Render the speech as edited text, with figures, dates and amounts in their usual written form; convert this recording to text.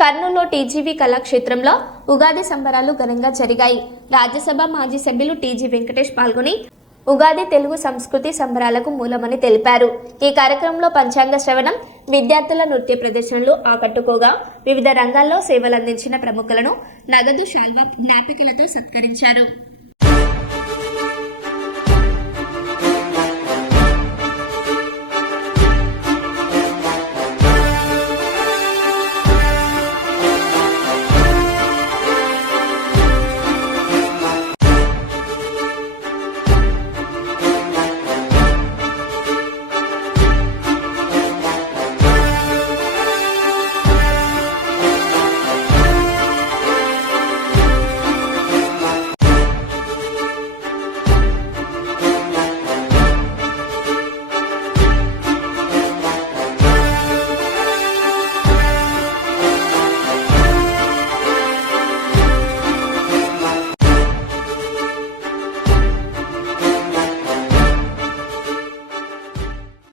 కర్నూలులో టీజీవీ కళాక్షేత్రంలో ఉగాది సంబరాలు ఘనంగా జరిగాయి. రాజ్యసభ మాజీ సభ్యులు టీజీ వెంకటేష్ పాల్గొని ఉగాది తెలుగు సంస్కృతి సంబరాలకు మూలమని తెలిపారు. ఈ కార్యక్రమంలో పంచాంగ శ్రవణం, విద్యార్థుల నృత్య ప్రదర్శనలు ఆకట్టుకోగా వివిధ రంగాల్లో సేవలందించిన ప్రముఖులను నగదు, శాల్వా, జ్ఞాపికలతో సత్కరించారు.